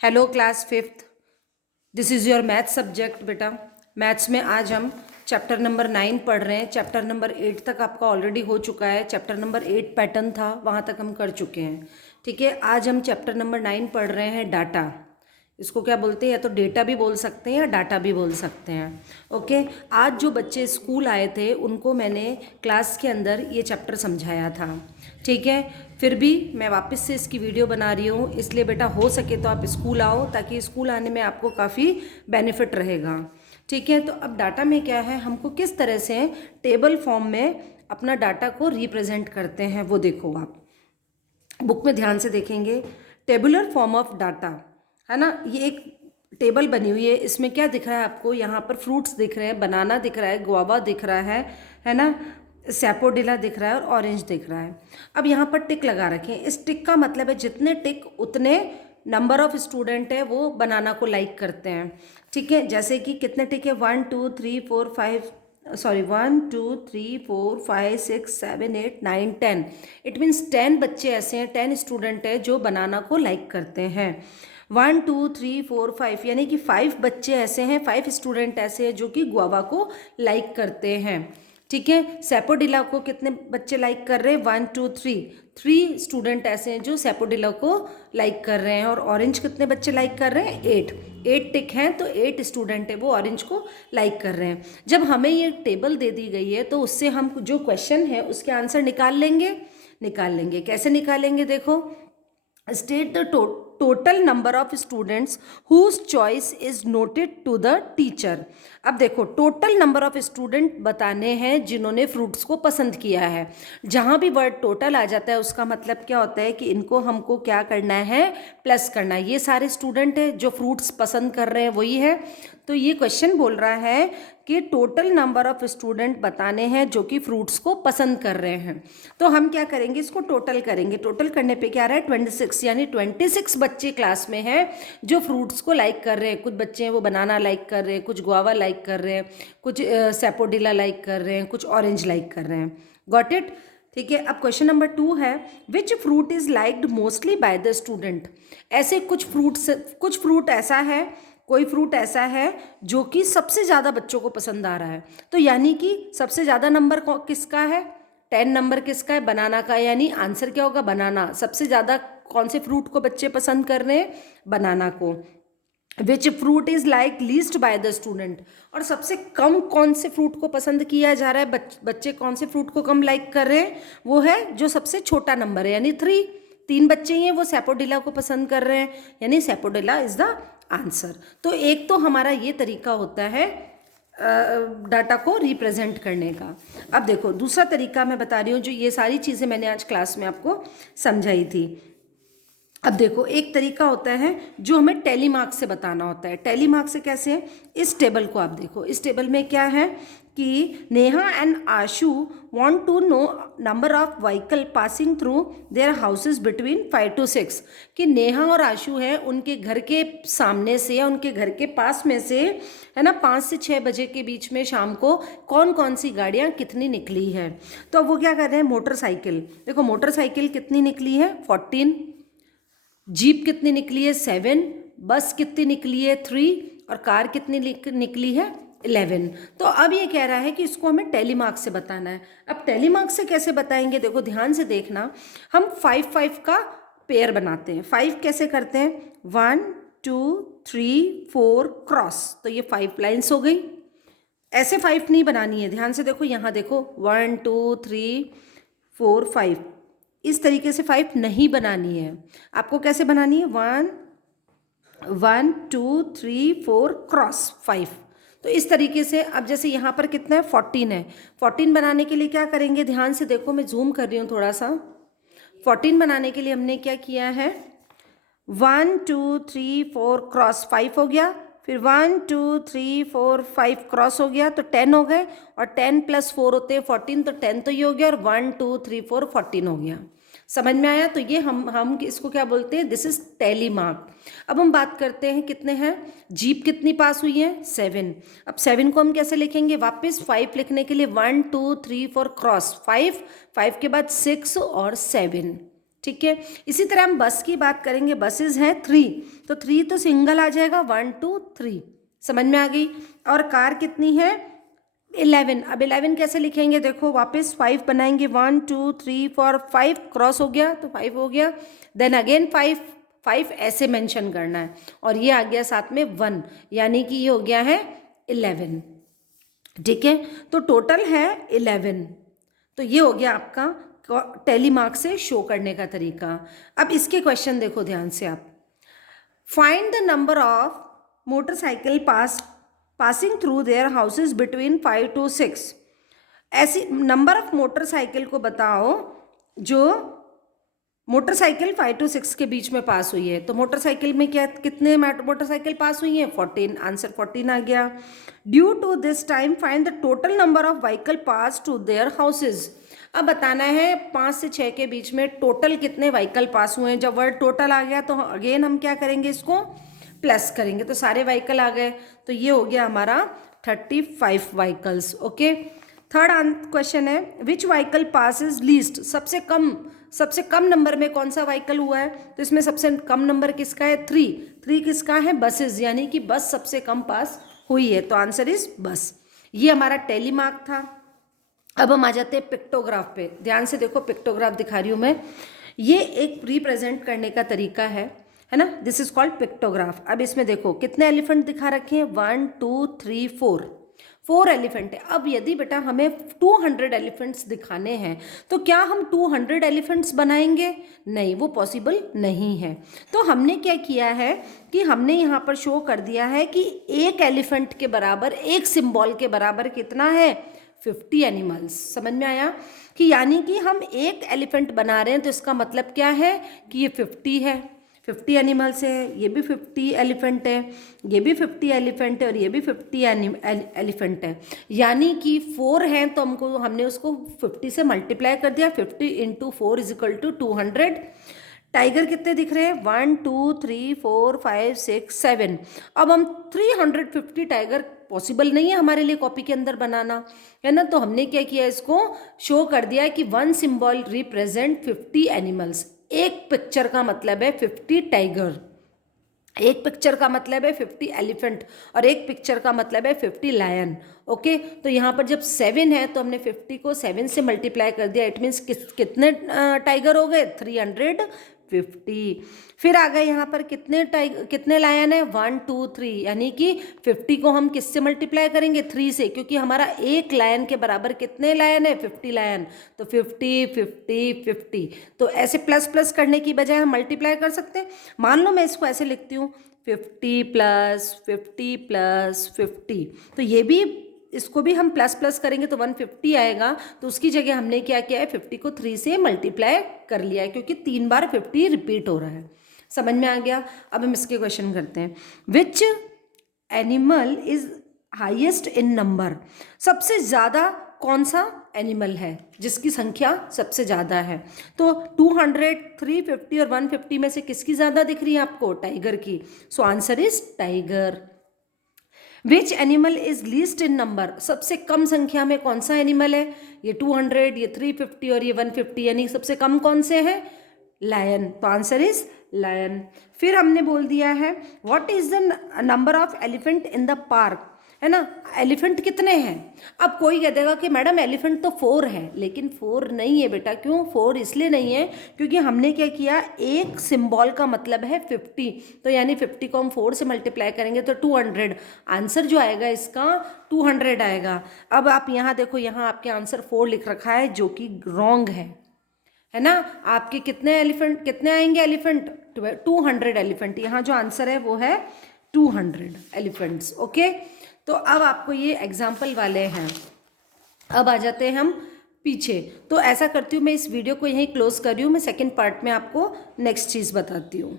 Hello class fifth, this is your math subject बेटा। Maths में आज हम चैप्टर नंबर 9 पढ़ रहे हैं। चैप्टर नंबर 8 तक आपका ऑलरेडी हो चुका है। चैप्टर नंबर 8 पैटर्न था, वहाँ तक हम कर चुके हैं। ठीक है, आज हम चैप्टर नंबर 9 पढ़ रहे हैं, डाटा। इसको क्या बोलते हैं, या तो डेटा भी बोल सकते हैं या डाटा भी बोल सकते हैं। ओके, आज जो बच्चे स्कूल आए थे उनको मैंने क्लास के अंदर ये चैप्टर समझाया था। ठीक है, फिर भी मैं वापस से इसकी वीडियो बना रही हूँ, इसलिए बेटा हो सके तो आप स्कूल आओ, ताकि स्कूल आने में आपको काफ़ी बेनिफिट रहेगा। ठीक है, तो अब डाटा में क्या है, हमको किस तरह से टेबल फॉर्म में अपना डाटा को रिप्रेजेंट करते हैं वो देखो। आप बुक में ध्यान से देखेंगे, टेबुलर फॉर्म ऑफ डाटा है ना। ये एक टेबल बनी हुई है, इसमें क्या दिख रहा है आपको, यहाँ पर फ्रूट्स दिख रहे हैं, बनाना दिख रहा है, गुआवा दिख रहा है ना, सैपोडिला दिख रहा है और ऑरेंज दिख रहा है। अब यहाँ पर टिक लगा रखें। इस टिक का मतलब है जितने टिक उतने नंबर ऑफ स्टूडेंट है वो बनाना को लाइक करते हैं। ठीक है, जैसे कि कितने टिक है, 1 2 3 4 5 सॉरी 1 2 3 4 5 6 7 8 9 10। इट मीन्स 10 बच्चे ऐसे हैं, 10 स्टूडेंट है जो बनाना को लाइक करते हैं। 1 2 3 4 5 यानी कि 5 बच्चे ऐसे हैं, 5 स्टूडेंट ऐसे हैं जो कि गुआवा को लाइक करते हैं। ठीक है, सैपोडिला को कितने बच्चे लाइक कर रहे हैं, 1 2 3, 3 स्टूडेंट ऐसे हैं जो सैपोडिला को लाइक कर रहे हैं। और ऑरेंज कितने बच्चे लाइक कर रहे हैं, 8 टिक हैं, तो 8 स्टूडेंट है वो ऑरेंज को लाइक कर रहे हैं। जब हमें ये टेबल दे दी गई है तो उससे हम जो क्वेश्चन है उसके आंसर निकाल लेंगे। कैसे निकालेंगे, देखो, state the total number of students whose choice is noted to the teacher. अब देखो, टोटल नंबर ऑफ स्टूडेंट बताने हैं जिन्होंने फ्रूट्स को पसंद किया है। जहाँ भी वर्ड टोटल आ जाता है उसका मतलब क्या होता है कि इनको हमको क्या करना है, प्लस करना है। ये सारे स्टूडेंट है जो फ्रूट्स पसंद कर रहे हैं वही है। तो ये क्वेश्चन बोल रहा है कि टोटल नंबर ऑफ स्टूडेंट बताने हैं जो कि फ्रूट्स को पसंद कर रहे हैं। तो हम क्या करेंगे, इसको टोटल करेंगे। टोटल करने पे क्या रहा है, 26, यानी 26 बच्चे क्लास में हैं जो फ्रूट्स को लाइक कर रहे हैं। कुछ बच्चे हैं वो बनाना लाइक कर रहे हैं, कुछ गुआवा लाइक कर रहे हैं, कुछ सैपोडिला लाइक कर रहे हैं, कुछ ऑरेंज लाइक कर रहे हैं। Got it. ठीक है, अब क्वेश्चन नंबर 2 है, which fruit is liked mostly by the student. ऐसे कुछ फ्रूट ऐसा है, कोई फ्रूट ऐसा है जो कि सबसे ज़्यादा बच्चों को पसंद आ रहा है। तो यानी कि सबसे ज़्यादा नंबर किसका है, 10 नंबर किसका है, बनाना का। यानी आंसर क्या होगा, बनाना। सबसे ज़्यादा कौन से फ्रूट को बच्चे पसंद कर रहे हैं, बनाना को। Which fruit is like least by the student, और सबसे कम कौन से फ्रूट को पसंद किया जा रहा है, बच्चे कौन से फ्रूट को कम लाइक कर रहे हैं, वो है जो सबसे छोटा नंबर है, यानी 3 बच्चे ही हैं वो सैपोडिला को पसंद कर रहे हैं, यानी सैपोडिला इज़ द आंसर। तो एक तो हमारा ये तरीका होता है डाटा को रिप्रेजेंट करने का। अब देखो, दूसरा तरीका मैं बता रही हूँ, जो ये सारी चीज़ें मैंने आज क्लास में आपको समझाई थी। अब देखो, एक तरीका होता है जो हमें टेलीमार्क से बताना होता है। टेलीमार्क से कैसे है, इस टेबल को आप देखो, इस टेबल में क्या है कि Neha and Ashu want to know number of vehicle passing through their houses between 5 to 6। कि नेहा और आशु है, उनके घर के सामने से या उनके घर के पास में से, है ना, 5 से 6 बजे के बीच में शाम को कौन कौन सी गाड़ियाँ कितनी निकली है। तो अब वो क्या कर रहे हैं, मोटरसाइकिल। देखो, मोटरसाइकिल कितनी निकली है, 14, जीप कितनी निकली है, 7, बस कितनी निकली है, 3, और कार कितनी निकली है, 11। तो अब ये कह रहा है कि इसको हमें टेलीमार्क से बताना है। अब टेलीमार्क से कैसे बताएंगे, देखो ध्यान से देखना, हम 5 का पेयर बनाते हैं। 5 कैसे करते हैं, 1 2 3 4 क्रॉस, तो ये 5 लाइन्स हो गई। ऐसे 5 नहीं बनानी है, ध्यान से देखो, यहाँ देखो 1 2 3 4 5, इस तरीके से 5 नहीं बनानी है। आपको कैसे बनानी है, 1 1 2 3 4 क्रॉस 5। तो इस तरीके से, अब जैसे यहाँ पर कितना है, 14 है। 14 बनाने के लिए क्या करेंगे, ध्यान से देखो, मैं जूम कर रही हूँ थोड़ा सा। 14 बनाने के लिए हमने क्या किया है, 1 2 3 4 क्रॉस 5 हो गया, फिर 1 2 3 4 5 क्रॉस हो गया, तो 10 हो गए, और 10 + 4 होते हैं 14, तो 10 तो ये हो गया, और 1 2 3 4 14 हो गया। समझ में आया। तो ये हम इसको क्या बोलते हैं, दिस इज टेलीमार्क। अब हम बात करते हैं कितने हैं, जीप कितनी पास हुई है, 7। अब 7 को हम कैसे लिखेंगे, वापस 5 लिखने के लिए 1 2 3 4 क्रॉस 5, 5 के बाद 6 और 7। ठीक है। इसी तरह हम बस की बात करेंगे, बसेस हैं 3, तो 3 तो सिंगल आ जाएगा, 1 2 3, समझ में आ गई। और कार कितनी है 11। अब 11 कैसे लिखेंगे, देखो वापस 5 बनाएंगे, 1 2 3 4 5 क्रॉस हो गया तो 5 हो गया, देन अगेन 5 5 ऐसे मेंशन करना है, और ये आ गया साथ में 1, यानी कि ये हो गया है 11, ठीक है। तो टोटल है 11। तो ये हो गया आपका टैली मार्क से शो करने का तरीका। अब इसके क्वेश्चन देखो ध्यान से आप, find the number of motorcycle passing through their houses between 5 to 6। ऐसी नंबर ऑफ मोटरसाइकिल को बताओ जो मोटरसाइकिल 5 to 6 के बीच में पास हुई है। तो मोटरसाइकिल में क्या, कितने मोटरसाइकिल पास हुई हैं, 14, आंसर 14 आ गया। Due to this time find the total number of vehicle pass to their houses. अब बताना है 5 से 6 के बीच में टोटल कितने व्हीकल पास हुए हैं। जब वर्ड टोटल आ गया तो अगेन हम क्या करेंगे, इसको प्लस करेंगे, तो सारे व्हीकल आ गए, तो ये हो गया हमारा 35 व्हीकल्स। ओके, थर्ड क्वेश्चन है, विच व्हीकल पासिस लीस्ट। सबसे कम नंबर में कौन सा व्हीकल हुआ है, तो इसमें सबसे कम नंबर किसका है, 3 किसका है, बसेस, यानी कि बस सबसे कम पास हुई है, तो आंसर इज बस। ये हमारा टेली मार्क था। अब हम आ जाते हैं पिक्टोग्राफ पे। ध्यान से देखो, पिक्टोग्राफ दिखा रही हूँ मैं, ये एक रिप्रेजेंट करने का तरीका है ना, दिस इज कॉल्ड पिक्टोग्राफ। अब इसमें देखो कितने एलिफेंट दिखा रखे हैं, 1 2 3 4 एलिफेंट है। अब यदि बेटा हमें 200 एलिफेंट्स दिखाने हैं तो क्या हम 200 एलिफेंट्स बनाएंगे, नहीं, वो पॉसिबल नहीं है। तो हमने क्या किया है कि हमने यहाँ पर शो कर दिया है कि एक एलिफेंट के बराबर, एक सिंबल के बराबर कितना है, 50 एनिमल्स। समझ में आया कि यानी कि हम एक एलिफेंट बना रहे हैं तो इसका मतलब क्या है कि ये 50 है, 50 एनिमल्स है, ये भी 50 एलिफेंट है, ये भी 50 एलिफेंट है, और ये भी 50 एलिफेंट है, यानी कि 4 हैं तो हमने उसको 50 से मल्टीप्लाई कर दिया, 50 × 4 = 200। टाइगर कितने दिख रहे हैं, 1 2 3 4 5 6 7। अब हम 350 टाइगर पॉसिबल नहीं है हमारे लिए कॉपी के अंदर बनाना, है ना, तो हमने क्या किया, इसको शो कर दिया कि 1 सिंबल रिप्रेजेंट 50 एनिमल्स। एक पिक्चर का मतलब है 50 टाइगर, एक पिक्चर का मतलब है 50 एलिफेंट, और एक पिक्चर का मतलब है 50 लायन। ओके, तो यहाँ पर जब 7 है तो हमने 50 को 7 से मल्टीप्लाई कर दिया, इट मीन्स कितने टाइगर हो गए, 350। फिर आ गए यहाँ पर कितने लायन है, 1 2 3, यानी कि 50 को हम किससे मल्टीप्लाई करेंगे, 3 से, क्योंकि हमारा एक लायन के बराबर कितने लायन है, 50 लायन, तो 50 50 50। तो ऐसे प्लस प्लस करने की बजाय हम मल्टीप्लाई कर सकते हैं। मान लो मैं इसको ऐसे लिखती हूँ, 50 + 50 + 50, तो ये भी, इसको भी हम प्लस प्लस करेंगे तो 150 आएगा, तो उसकी जगह हमने क्या किया है, 50 को 3 से मल्टीप्लाई कर लिया है, क्योंकि 3 बार 50 रिपीट हो रहा है। समझ में आ गया। अब हम इसके क्वेश्चन करते हैं, which animal is highest in number. सबसे ज़्यादा कौन सा एनिमल है जिसकी संख्या सबसे ज़्यादा है, तो 200 350 और 150 में से किसकी ज़्यादा दिख रही है आपको, टाइगर की, so answer is tiger. Which animal is least in number. सबसे कम संख्या में कौन सा एनिमल है, ये 200, ये 350 और ये 150, यानी सबसे कम कौन से हैं, लायन, तो आंसर इज लायन। फिर हमने बोल दिया है, what is the number of elephant in the park, है ना, एलिफेंट कितने हैं। अब कोई कह देगा कि मैडम एलिफेंट तो 4 है, लेकिन 4 नहीं है बेटा। क्यों 4 इसलिए नहीं है, क्योंकि हमने क्या किया, एक सिंबल का मतलब है 50, तो यानी 50 को हम 4 से मल्टीप्लाई करेंगे तो 200, आंसर जो आएगा इसका 200 आएगा। अब आप यहाँ देखो, यहाँ आपके आंसर 4 लिख रखा है, जो कि रॉन्ग है ना। आपके कितने आएंगे एलिफेंट, 200 एलिफेंट। यहाँ जो आंसर है वो है 200 एलिफेंट्स। ओके, तो अब आपको ये एग्जाम्पल वाले हैं। अब आ जाते हैं हम पीछे। तो ऐसा करती हूँ मैं, इस वीडियो को यहीं क्लोज कर रही हूँ, मैं सेकंड पार्ट में आपको नेक्स्ट चीज़ बताती हूँ।